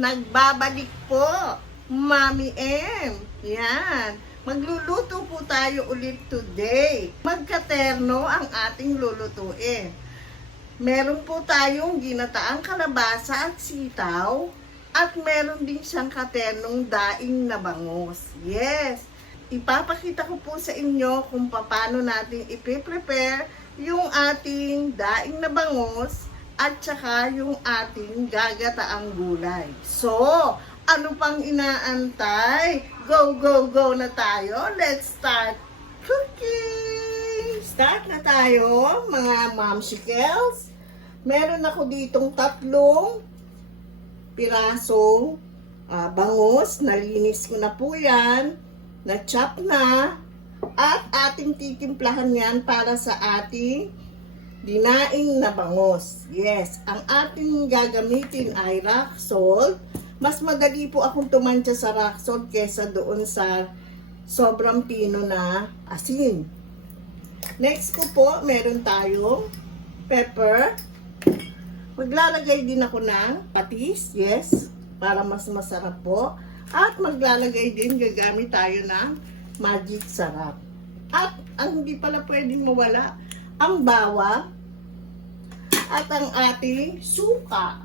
Nagbabalik po, Mami M. Yan. Magluluto po tayo ulit today. Magkaterno ang ating lulutuin. Meron po tayong ginataang kalabasa at sitaw. At meron din siyang katernong daing na bangus. Yes! Ipapakita ko po sa inyo kung paano natin ipiprepare yung ating daing na bangus at saka yung ating gagataang gulay. So, ano pang inaantay? Go, go, go na tayo. Let's start cooking! Start na tayo, mga momshikels. Meron ako ditong tatlong pirasong ah, bangus. Nalinis ko na po yan. Na-chop na. At ating titimplahan yan para sa ating dinaing na bangos. Yes, ang ating gagamitin ay rock salt. Mas madali po akong tumantya sa rock salt kesa doon sa sobrang pino na asin. Next ko po, meron tayong pepper. Maglalagay din ako ng patis, yes, para mas masarap po. At maglalagay din, gagamit tayo ng magic sarap. At ang hindi pala pwedeng mawala, ang bawang at ang ating suka.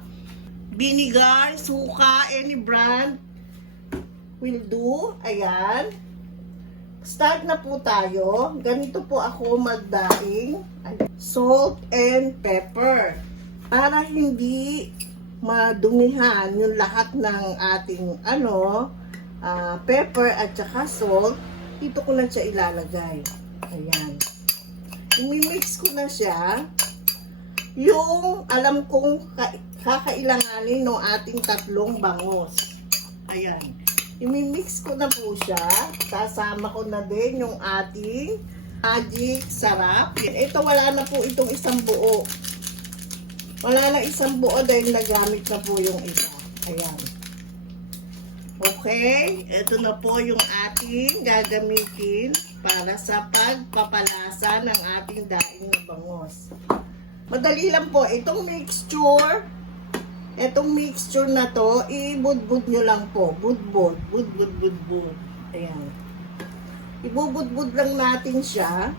Vinegar, suka, any brand will do. Ayan. Start na po tayo. Ganito po ako magdaing. Salt and pepper. Para hindi madumihan yung lahat ng ating ano, ah, pepper at saka salt, dito ko na siya ilalagay. Ayan. I-mix ko na siya yung alam kong ka- kakailanganin ng ating tatlong bangos. Ayan. I-mix ko na po siya. Kasama ko na din yung ating magic sarap. Ito wala na po itong isang buo. Wala na isang buo dahil nagamit na po yung isa. Ayan. Okay, ito na po yung ating gagamitin para sa pagpapalasa ng ating daing na bangos. Madali lang po. Itong mixture, itong mixture na to, ibudbud nyo lang po. Budbud, budbud, budbud. Ayan. Ibubudbud lang natin siya.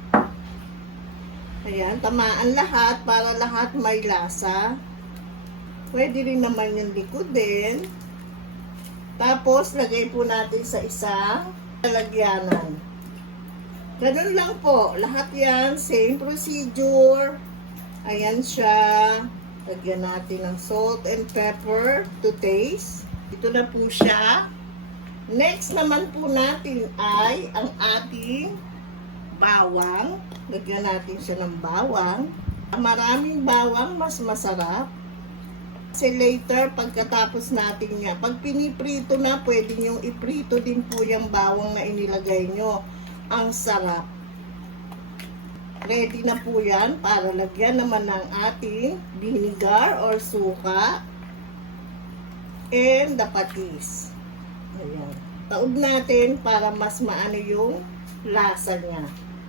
Ayan, tamaan lahat para lahat may lasa. Pwede rin naman yung likod din. Tapos, lagay po natin sa isang lalagyanan. Ganun lang po. Lahat yan, same procedure. Ayan siya. Lagyan natin ng salt and pepper to taste. Ito na po siya. Next naman po natin ay ang ating bawang. Lagyan natin siya ng bawang. Maraming bawang, mas masarap. Kasi later, pagkatapos natin niya, pag piniprito na, pwede nyo iprito din po yung bawang na inilagay nyo. Ang sarap. Ready na po yan para lagyan naman ng ating vinegar or suka and the patis. Ayan. Taob natin para mas maano yung lasa niya.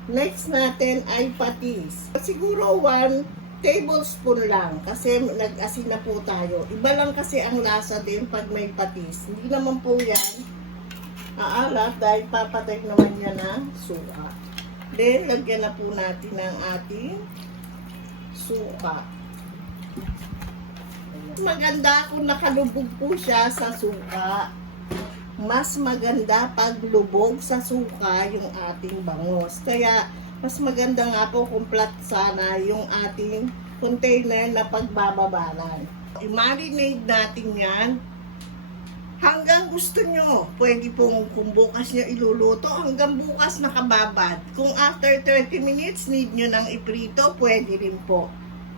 Next natin ay patis. Siguro 1 tablespoon lang kasi nag-asin na po tayo. Iba lang kasi ang lasa din pag may patis. Hindi naman po yan aalat dahil papatay naman niya ng suka. Then, lagyan na po natin ng ating suka. Maganda kung nakalubog po siya sa suka. Mas maganda pag lubog sa suka yung ating bangos. Kaya, mas maganda nga po kung flat sana yung ating container na pagbababalan. I-marinate natin yan hanggang gusto nyo. Pwede pong kung bukas nyo iluluto, hanggang bukas nakababad. Kung after 30 minutes need nyo nang iprito, pwede rin po.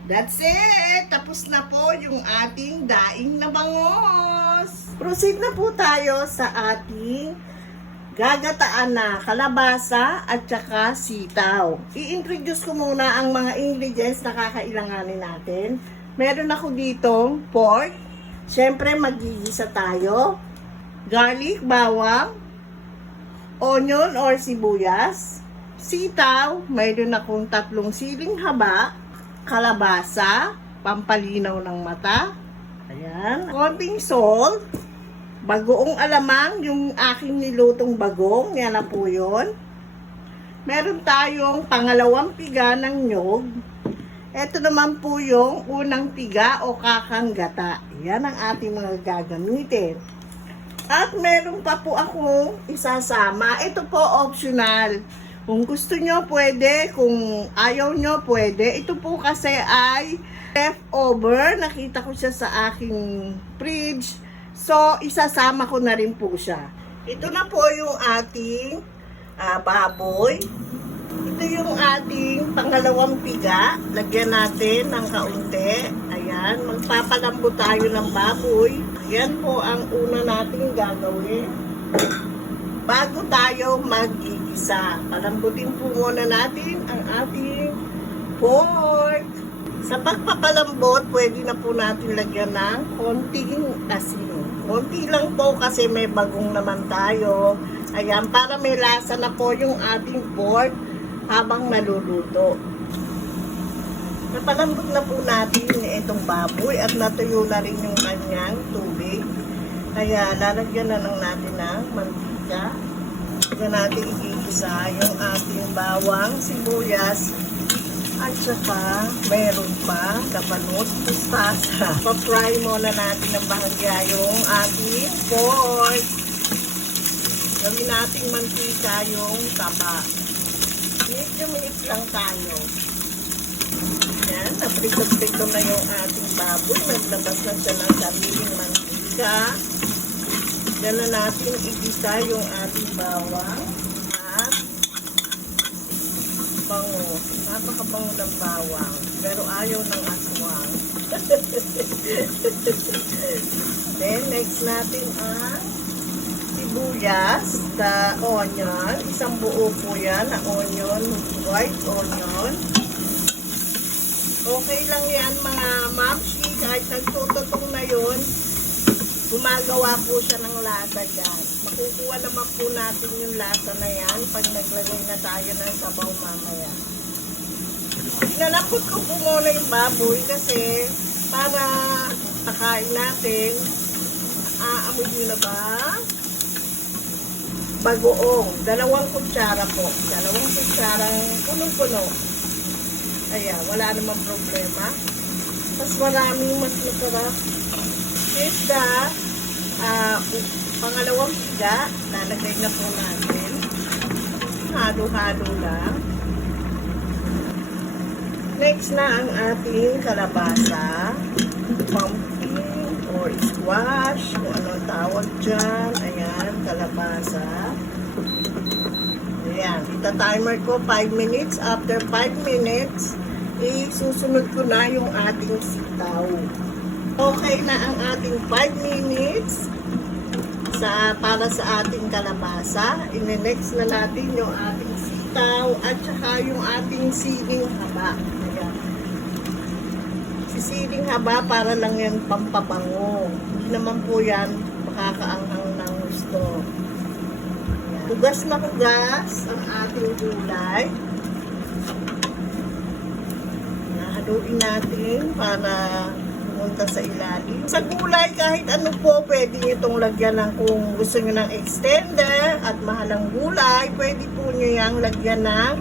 That's it! Tapos na po yung ating daing na bangos. Proceed na po tayo sa ating gagataan na kalabasa at saka sitaw. I-introduce ko muna ang mga ingredients na kakailanganin natin. Meron ako ditong pork, Siyempre, magigisa tayo. Garlic, bawang, onion or sibuyas, sitaw, mayroon akong tatlong siling haba, kalabasa, pampalinaw ng mata, Ayan. Konting salt. Bagoong alamang, yung aking nilutong bagong. Yan na po yun. Meron tayong pangalawang piga ng nyog. Ito naman po yung unang piga o kakanggata. Yan ang ating mga gagamitin. At meron pa po akong isasama. Ito po optional. Kung gusto nyo, pwede. Kung ayaw nyo, pwede. Ito po kasi ay leftover. Nakita ko siya sa aking fridge. So, isasama ko na rin po siya. Ito na po yung ating ah, baboy. Ito yung ating pangalawang piga. Lagyan natin ng kaunti. Ayan, magpapalambot tayo ng baboy. Yan po ang una nating gagawin. Bago tayo mag-iisa, palambutin po muna natin ang ating pork. Sa pagpapalambot, pwede na po natin lagyan ng konting asin. Konti lang po kasi may bagong naman tayo. Ayan, para may lasa na po yung ating pork habang naluluto. Napalambot na po natin itong baboy at natuyo na rin yung kanyang tubig. Kaya lalagyan na lang natin ng mantika. Diyan natin igigisa yung ating bawang, sibuyas, at saka mayroon pa kapanot, pustasa. Pa-fry muna natin ng bahagya yung ating pork. Gawin natin mantika yung taba. Medyo minit lang tayo. Naprito-prito na yung ating baboy. Naglabas na siya ng sariling mantika. Yan na natin igisa yung ating bawang at bango. Napakabango ng bawang. Pero ayaw ng aswang. Then, next natin ang sibuyas, the onion. Isang buo po yan na onion, white onion. Okay lang yan mga mamshi, kahit nagtututong na yun, gumagawa po siya ng lasa dyan. Makukuha naman po natin yung lasa na yan pag naglagay na tayo ng sabaw mamaya. Nalapot ko po muna yung baboy kasi para pakain natin, aamoy nyo na ba? Bagoong. Dalawang kutsara po. Dalawang kutsarang punong-puno. Ayan, wala namang problema. Mas maraming mas masarap. Isda, ah, pangalawang piga, lalagay na po natin. Halo-halo lang. Next na ang ating kalabasa, pumpkin or squash, kung ano tawag dyan. Ayan, kalabasa. Ayan, ita-timer ko 5 minutes. After 5 minutes, isusunod ko na yung ating sitaw. Okay na ang ating 5 minutes sa para sa ating kalabasa. Ine-next na natin yung ating sitaw at saka yung ating siling haba. Ayan. Si siling haba para lang yan pampabango. Hindi naman po yan makakaanghang ng gusto. Tugas na tugas ang ating gulay. Nahaluin natin para pumunta sa ilalim. Sa gulay, kahit ano po, pwede itong lagyan ng kung gusto nyo ng extender at mahalang gulay, pwede po nyo yung lagyan ng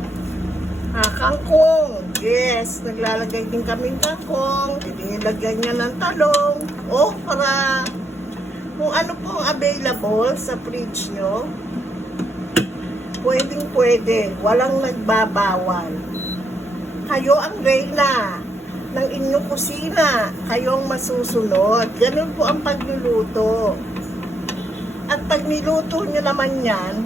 ah, kangkong. Yes, naglalagay din kami ng kangkong. Pwede nyo lagyan nyo ng talong. O, para kung ano pong available sa fridge nyo, pwedeng pwede. Walang nagbabawal. Kayo ang reyna ng inyong kusina. Kayo ang masusunod. Ganun po ang pagluluto. At pag niluto nyo naman yan,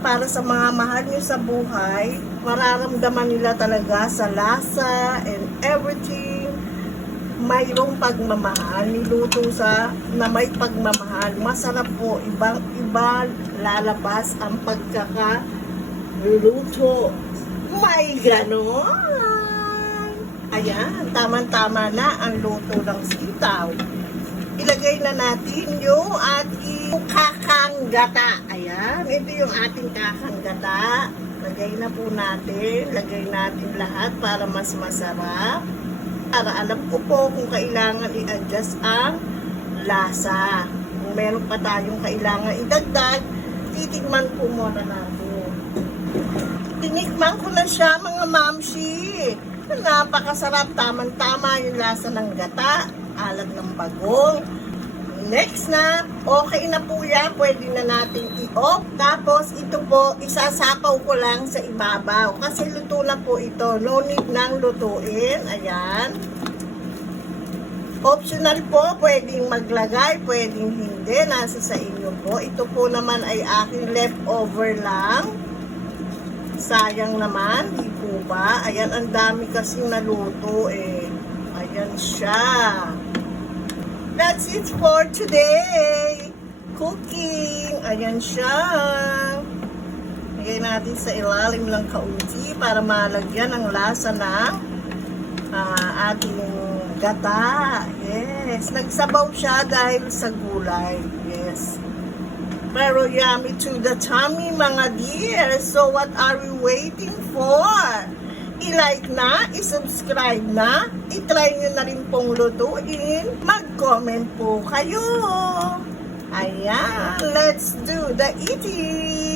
para sa mga mahal nyo sa buhay, mararamdaman nila talaga sa lasa and everything. Mayroong pagmamahal, niluto sa na may pagmamahal. Masarap po, ibang iba lalabas ang pagkaka-luto. May ganon! Ayan, tamang-tama na ang luto ng sitaw. Ilagay na natin yung ating kakanggata. Ayan, ito yung ating kakanggata. Lagay na po natin. Lagay natin lahat para mas masarap. para alam ko po kung kailangan i-adjust ang lasa. Kung meron pa tayong kailangan idagdag, titikman po muna natin. Tinikman ko na siya mga mamshi. Napakasarap, tamang-tama yung lasa ng gata, alat ng bagong. Next na, okay na po yan, pwede na natin i-off. Tapos ito po, isasapaw ko lang sa ibabaw. Kasi luto na po ito, no need nang lutuin. Ayan. Optional po, pwedeng maglagay, pwedeng hindi. Nasa sa inyo po. Ito po naman ay aking leftover lang. Sayang naman, di po ba? Ayan, ang dami kasing naluto eh. Ayan siya. That's it for today. Cooking. Ayan siya. Lagay natin sa ilalim lang kaunti para malagyan ang lasa ng ah, ating gata. Yes. Nagsabaw siya dahil sa gulay. Yes. Pero yummy to the tummy, mga dear. So, what are we waiting for? I-like na, i-subscribe na, i-try nyo na rin pong lutuin, mag-comment po kayo. Ayan, let's do the eating!